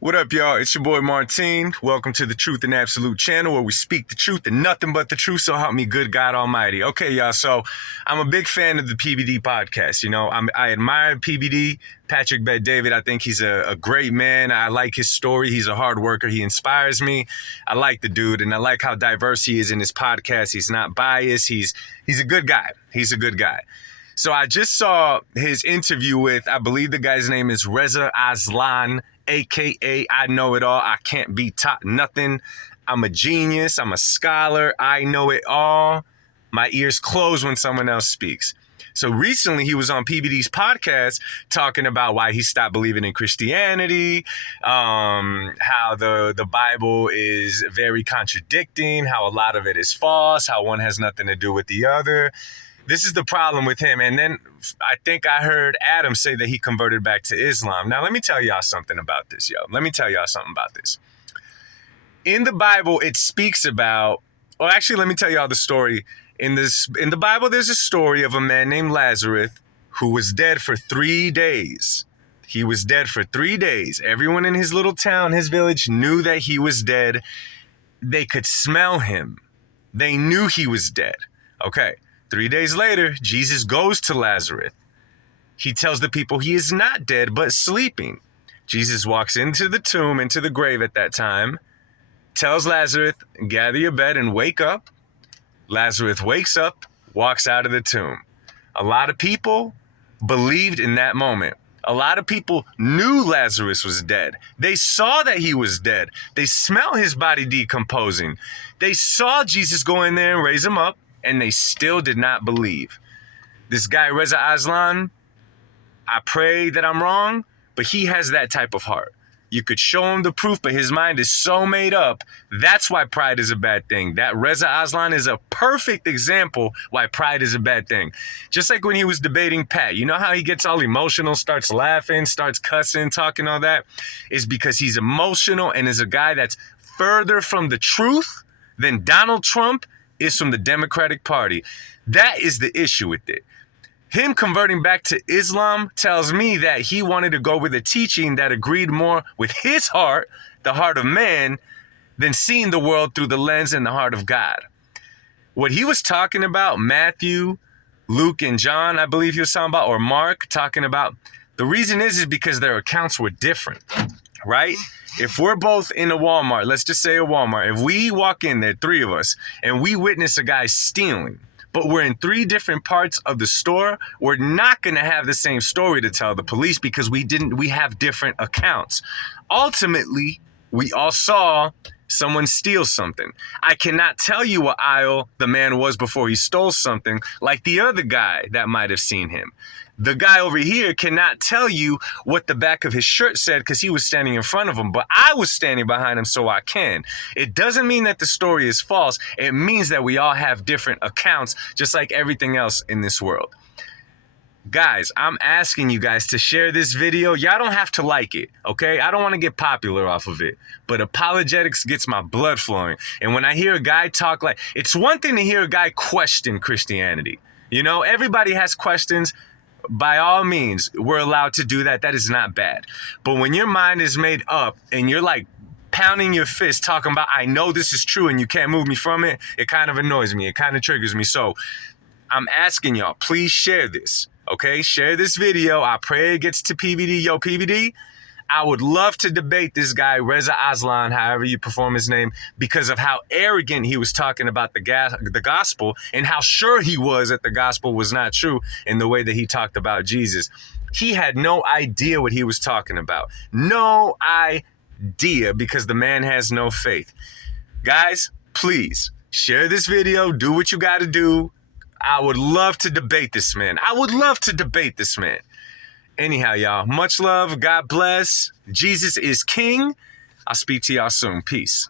What up, y'all? It's your boy Martine. Welcome to the Truth and Absolute channel where we speak the truth and nothing but the truth, so help me good God Almighty. Okay, y'all, so I'm a big fan of the PBD podcast. You know, I admire PBD, Patrick Bet-David. I think he's a great man. I like his story. He's a hard worker. He inspires me. I like the dude, and I like how diverse he is in his podcast. He's not biased. He's a good guy. He's a good guy. So I just saw his interview with, I believe the guy's name is Reza Aslan, a.k.a. I know it all. I can't be taught nothing. I'm a genius. I'm a scholar. I know it all. My ears close when someone else speaks. So recently he was on PBD's podcast talking about why he stopped believing in Christianity, how the Bible is very contradicting, how a lot of it is false, how one has nothing to do with the other. This is the problem with him. And then I think I heard Adam say that he converted back to Islam. Now, let me tell y'all something about this, yo. Let me tell y'all something about this. In the Bible, it speaks about, well, actually, let me tell y'all the story. In the Bible, there's a story of a man named Lazarus who was dead for 3 days. He was dead for 3 days. Everyone in his little town, his village, knew that he was dead. They could smell him. They knew he was dead. Okay. 3 days later, Jesus goes to Lazarus. He tells the people he is not dead, but sleeping. Jesus walks into the tomb, into the grave at that time, tells Lazarus, gather your bed and wake up. Lazarus wakes up, walks out of the tomb. A lot of people believed in that moment. A lot of people knew Lazarus was dead. They saw that he was dead. They smelled his body decomposing. They saw Jesus go in there and raise him up. And they still did not believe. This guy, Reza Aslan, I pray that I'm wrong, but he has that type of heart. You could show him the proof, but his mind is so made up. That's why pride is a bad thing. That Reza Aslan is a perfect example why pride is a bad thing. Just like when he was debating Pat. You know how he gets all emotional, starts laughing, starts cussing, talking all that? It's because he's emotional and is a guy that's further from the truth than Donald Trump is from the Democratic Party. That is the issue with it. Him converting back to Islam tells me that he wanted to go with a teaching that agreed more with his heart, the heart of man, than seeing the world through the lens and the heart of God. What he was talking about, Matthew, Luke, and John, I believe he was talking about, or Mark, talking about, the reason is because their accounts were different, right? If we're both in a Walmart, let's just say a Walmart, if we walk in there, 3 of us, and we witness a guy stealing, but we're in 3 different parts of the store, we're not going to have the same story to tell the police because we have different accounts. Ultimately, we all saw someone steal something. I cannot tell you what aisle the man was before he stole something like the other guy that might have seen him. The guy over here cannot tell you what the back of his shirt said because he was standing in front of him, but I was standing behind him, so I can. It doesn't mean that the story is false. It means that we all have different accounts, just like everything else in this world. Guys, I'm asking you guys to share this video. Y'all don't have to like it, okay? I don't want to get popular off of it, but apologetics gets my blood flowing. And when I hear a guy talk like, it's one thing to hear a guy question Christianity. You know, everybody has questions. By all means, we're allowed to do that. That is not bad. But when your mind is made up and you're like pounding your fist talking about, I know this is true and you can't move me from it, it kind of annoys me. It kind of triggers me. So I'm asking y'all, please share this. Okay, share this video. I pray it gets to PBD. Yo, PBD, I would love to debate this guy, Reza Aslan, however you perform his name, because of how arrogant he was talking about the gospel and how sure he was that the gospel was not true in the way that he talked about Jesus. He had no idea what he was talking about. No idea, because the man has no faith. Guys, please share this video. Do what you got to do. I would love to debate this man. I would love to debate this man. Anyhow, y'all, much love. God bless. Jesus is King. I'll speak to y'all soon. Peace.